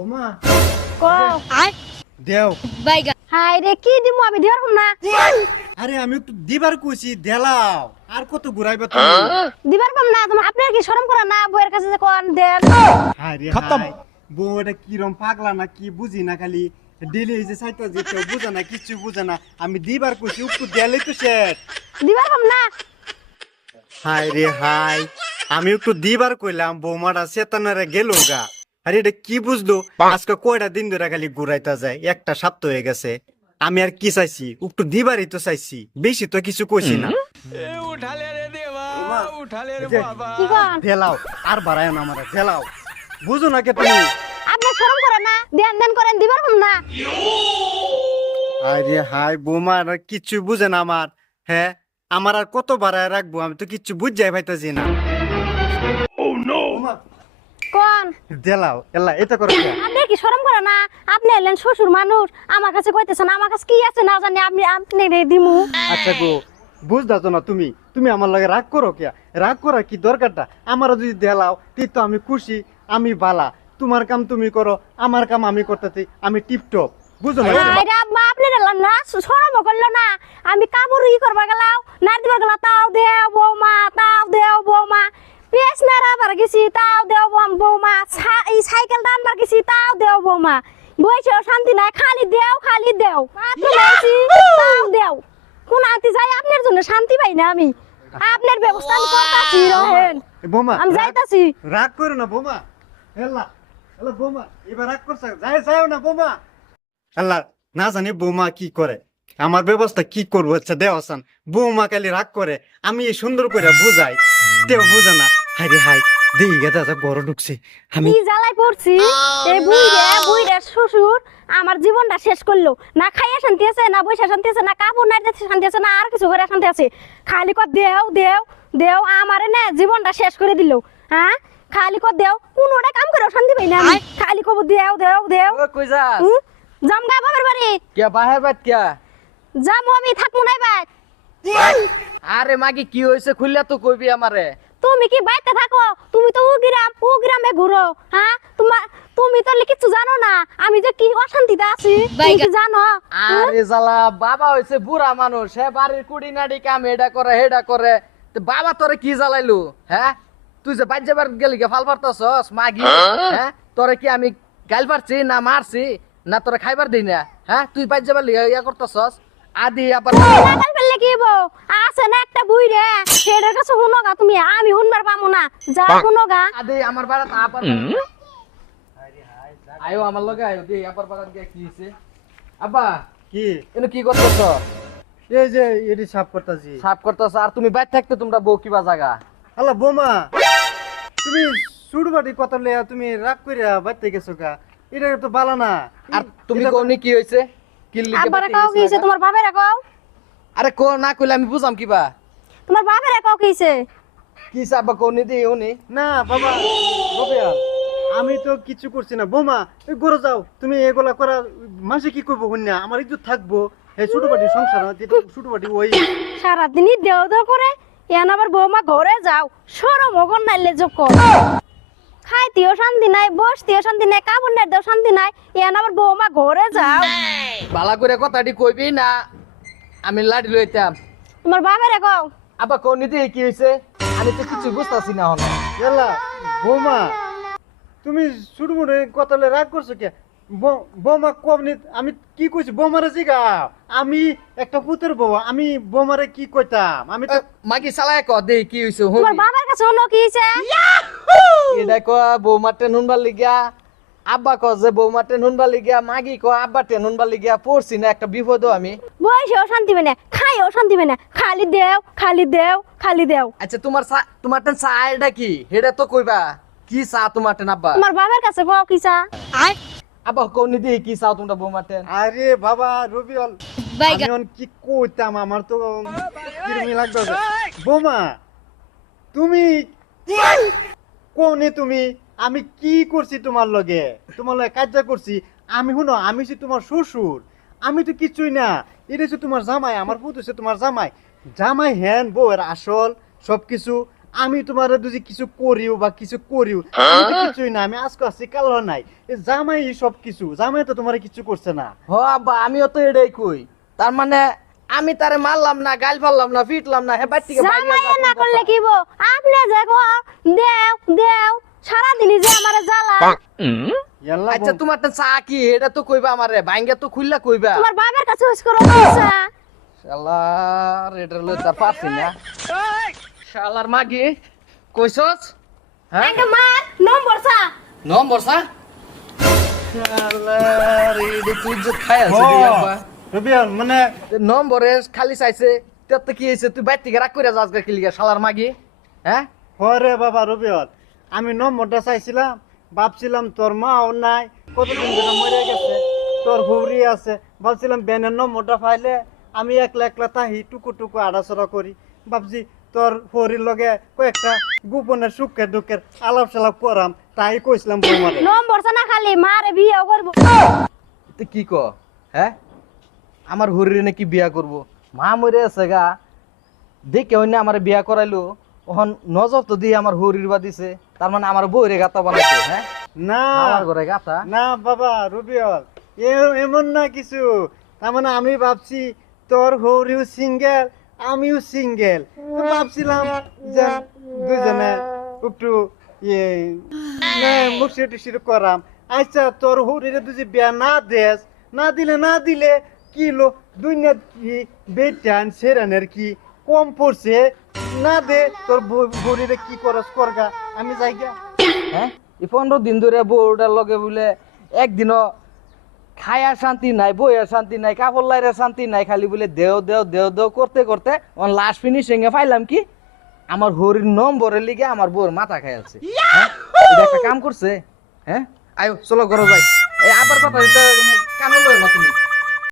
ওমা ক দেও হাই রে কি দিমু আমি দিবার না আরে আমি একটু দিবার কইছি দেলাও আর কত ঘুরাইবে তুমি দিবার পাম না তোমার আপনার কি শরম করে না বউয়ের কাছে যে কোন দেন হায় রে খতম। হায় বউ এটা কিরম পাগলা না কি বুঝি না খালি ডেলি এই যে সাইতা যেতে বুঝে না কিছু বুঝে না আমি দিবার কইছি একটু দেলেই তো শেষ দিবার পাম না হায় রে হায় আমি একটু দিবার কইলাম বৌমাটা চেতনারে গেল গা আরে এটা কি বুঝলো আজকে কয়টা দিন ধরে খালি ঘুরাইতে যায় একটা সপ্তাহ হয়ে গেছে আমি আর কি চাইছি একটু দিবারই তো চাইছি বেশি তো কিছু কইছি না কি কোন ঢেলাও আর বাড়ায় না আমার ঢেলাও বুঝো না কে তুমি আপনি শরম করে না দেন দেন করেন দিবার পাম না আরে হাই বৌমা আর কিচ্ছু বুঝে না আমার হ্যাঁ আমার আর কত বাড়ায় রাখবো আমি তো কিচ্ছু বুঝাই পাইতেছি না কোন দেলাও এলা এটা করো কে? আপনি কি শরম করে না আপনি এলেন শ্বশুর মানুষ আমার কাছে কইতেছেন আমার কাছে কি আছে না জানি আপনি আপনি দিমু আচ্ছা গো বুঝদাছ না তুমি তুমি আমার লাগে রাগ করো কে রাগ করার কি দরকারটা আমার যদি দেলাও তুই তো আমি খুশি আমি বালা তোমার কাম তুমি করো আমার কাম আমি করতেছি আমি টিপটপ বুঝো না আরে আব্বা আপনি এলেন না শরম করলো না আমি কাপড় ই করবা গেলাও না দিবার গেলা তাও দেও বৌমা পেস না রাবার গেছি তাও দেও বৌমা এই সাইকেলটা আনবার গেছি তাও দেও বৌমা বইছেও শান্তি নাই খালি দেও তাও দেও কোন আনতে যাই আপনার জন্য শান্তি পাই না আমি আপনার ব্যবস্থা আমি করতাছি রহেন বোমা আমি যাইতাছি রাগ করো না বোমা এলা এলা বোমা এবার রাগ করছ যাও না বোমা আল্লাহ না জানি বৌমা কি করে আমার ব্যবস্থা কি করবো আচ্ছা দেওয়াসান বৌমা খালি রাগ করে আমি এই সুন্দর করে বুঝাই তেও বুঝে না হাই রে হাই দেখি গেদা যা গড় ঢুকছে আমি কি জ্বালাই পড়ছি এই বুইরে শ্বশুর আমার জীবনটা শেষ করলো না খাইয়া শান্তি আছে না বইসা শান্তি আছে না কাপড় না দিতে শান্তি আছে না আর কিছু করে শান্তি আছে খালি কর দেও আমারে না জীবনটা শেষ করে দিল হ্যাঁ খালি কর দেও কোনোটা কাম করে শান্তি পাই না আমি খালি কব দেও ও কই যাস জামগা বাবার বাড়ি কে বাহির বাদ কে যামু আমি থাকবো নাই বাই আরে মাগি কি হইছে খুললা তো কইবি আমারে তুমি কি বাইতে থাকো তুমি তো ও গ্রামে ঘুরো হ্যাঁ তুমি তো কিছু জানো না আমি যে কি অশান্তিতে আছি তুমি কি জানো আরে জালা বাবা হইছে বুড়া মানুষ হে বাড়ির কুড়ি নাড়ি কাম হেডা করে তো বাবা তোরে কি জ্বালাইলু হ্যাঁ তুই যে বাইর যাবার গেলি গে ফাল পারতাছস মাগি হ্যাঁ তোরে কি আমি গাল পারছি না মারছি না তোরে খাইবার দেই না হ্যাঁ তুই বাইর যাবার ইয়া করতাছস আদি আবার লাগাল ফেললে কি বউ আছে না একটা বুই রে সেটার কাছে শুনো গা তুমি আমি শুনবার পামু না যা শুনো গা আদি আমার বাড়া আবার আয়ো আমার লগে আয়ো দি আবার বাড়া গিয়া কি হইছে আব্বা কি এনে কি করতেছ এই যে এটি সাফ করতেছি সাফ করতেছ আর তুমি বাইর থাকতে তোমরা বউ কিবা জায়গা আল্লাহ বোমা তুমি সুড়বাড়ি কত লেয়া তুমি রাগ কইরা বাইতে গেছো গা এটা তো বালা না আর তুমি কোনি কি হইছে কিল্লি আব্বারে কাও কইছে তোমার বাপেরে কাও আরে কো না কইলে আমি বুঝাম কিবা তোমার বাপেরে কাও কইছে কি সাবা কোনি দি উনি না বাবা রবিয়া আমি তো কিছু করছি না বোমা এই গরো যাও তুমি এগুলা করা মাসে কি করবো কন্যা আমার ইজ্জত থাকবো এই ছোট বাড়ি সংসার ছোট বাড়ি ওই সারাদিনই দেও করে এন আবার বৌমা ঘরে যাও সরম মগন নাইলে যোগ খাইতেও শান্তি নাই বসতেও শান্তি নাই কাপড় না দেও শান্তি নাই এন আবার বৌমা ঘরে যাও বালা করে কথাটি কইবি না আমি লাড়ি লইতাম তোমার বাপেরে কাও আবার কোনি দি কি হইছে আমি তো কিছু বুঝতাছি না হন এলা বোমা তুমি ছোট বোন কতলে রাগ করছো কে বোমা কবনি আমি কি কইছি বোমারে জিগা আমি একটা পুতের বউ আমি বোমারে কি কইতাম আমি তো মাগি সালায় ক দে কি হইছে হুন তোমার বাবার কাছে হলো কি হইছে এটা ক বউ মাটে নুনবার লিগা আব্বা ক যে বউ মাটে নুনবার লিগা মাগি ক আব্বা টে নুনবার লিগা পড়ছি না একটা বিপদ আমি বয়সেও শান্তি মানে খাইও শান্তি মানে খালি দেও আচ্ছা তোমার টেন চাইটা কি হেডা তো কইবা কি চা তোমার টেন আব্বা তোমার বাবার কাছে কও কি চা আব্বা কোনি দি কি চাও তোমরা বউ মাটেন আরে বাবা রবিউল আমি কি কইতাম আমার তো কিরমি লাগতো বোমা তুমি কোনে তুমি আমি কি করছি তোমার লগে কাজ করছি আমি শুনো আমি হচ্ছি তোমার শ্বশুর আমি তো কিছুই না এটা হচ্ছে তোমার জামাই আমার পুত হচ্ছে তোমার জামাই জামাই হ্যান বউয়ের আসল সবকিছু আমি তোমার দুজি কিছু করিও বা কিছু করিও আমি তো কিছুই না, আমি আজকে আসছি কাল নাই। এই জামাই সব কিছু, জামাই তো তোমার কিছু করছে না। হ আব্বা আমিও তো এটাই কই, তার মানে আমি তারে মারলাম না, গাল ফাললাম না, ফিটলাম না, হে বাড়ি থেকে বাইরে জামাই যাওয়ার না কোন করলে কথা? কি বো, আপনি যে গো দেও দেও সারা দিলি যে আমারে জ্বালা। ইয়াল্লা আচ্ছা বউ, তোমার তো চা কি এটা তো কইবা আমারে, ভাঙ্গা তো খুললা কইবা। তোমার বাবার কাছে হইছ করো দিছা। শালার এটার লই তার পারছি না। শালার মাগি কইছস? হ্যাঁ আগে মার নম্বর চা। নম্বর সা শালার এডি তুই যে খাই আছে হ, দিয়াবা রবিউল মানে নম্বরে খালি চাইছে, তোর তো কি হইছে, তুই বাইর থেকে রাগ করে যাস গা কি লিগা শালার মাগি? হ্যাঁ হরে বাবা রবিউল, আমি নম্বরটা চাইছিলাম, ভাবছিলাম তোর মাও নাই, কতদিন ধরে মরে গেছে, তোর হুবরি আছে, ভাবছিলাম ব্যানের নম্বরটা পাইলে আমি একলা একলা তাহি টুকু টুকু আড়াচড়া করি, ভাবছি তোর হরির লগে কয়েকটা গোপনের সুখের দুঃখের আলাপ সালাপ করাম, তাই কইছিলাম বৌমারে। নম্বর চা না খালি মারে বিয়ে করব। তুই কি ক? হ্যাঁ আমার হরিরে নাকি বিয়া করব, মা মরে আছে গা, দেখে অন্য আমার বিয়া করাইলো, ওহন নজর তো দিয়ে আমার হরির বা দিছে, তার মানে আমার বউরে গাতা বানাইছে। হ্যাঁ না আমার ঘরে গাতা। না বাবা রবিউল, এমন না কিছু, তার মানে আমি ভাবছি তোর হরিও সিঙ্গেল আমিও সিঙ্গেল, ভাবছিলাম যে দুজনে একটু ইয়ে মুখি টুসি করাম। আচ্ছা তোর হরিরে তুই বিয়া না দেস, না দিলে কি লো দুনিয়া কি বেটান সেরানের কি কম পড়ছে, না দে তোর হরিরে কি করস করগা, আমি যাইগা। হ্যাঁ এই 15 দিন ধরে বউটার লগে বলে একদিনও খায়া শান্তি নাই, বইয়া শান্তি নাই, কাপড় লাইরে শান্তি নাই, খালি বলে দেও দেও দেও দেও করতে করতে অন লাস্ট ফিনিশিং এ পাইলাম কি আমার হরির নম্বরের লিগে আমার বউর মাথা খাই আছে। হ্যাঁ এটা একটা কাম করছে। হ্যাঁ আয়ো চলো ঘরে যাই, এই আবার কথা কানে লয় না তুমি।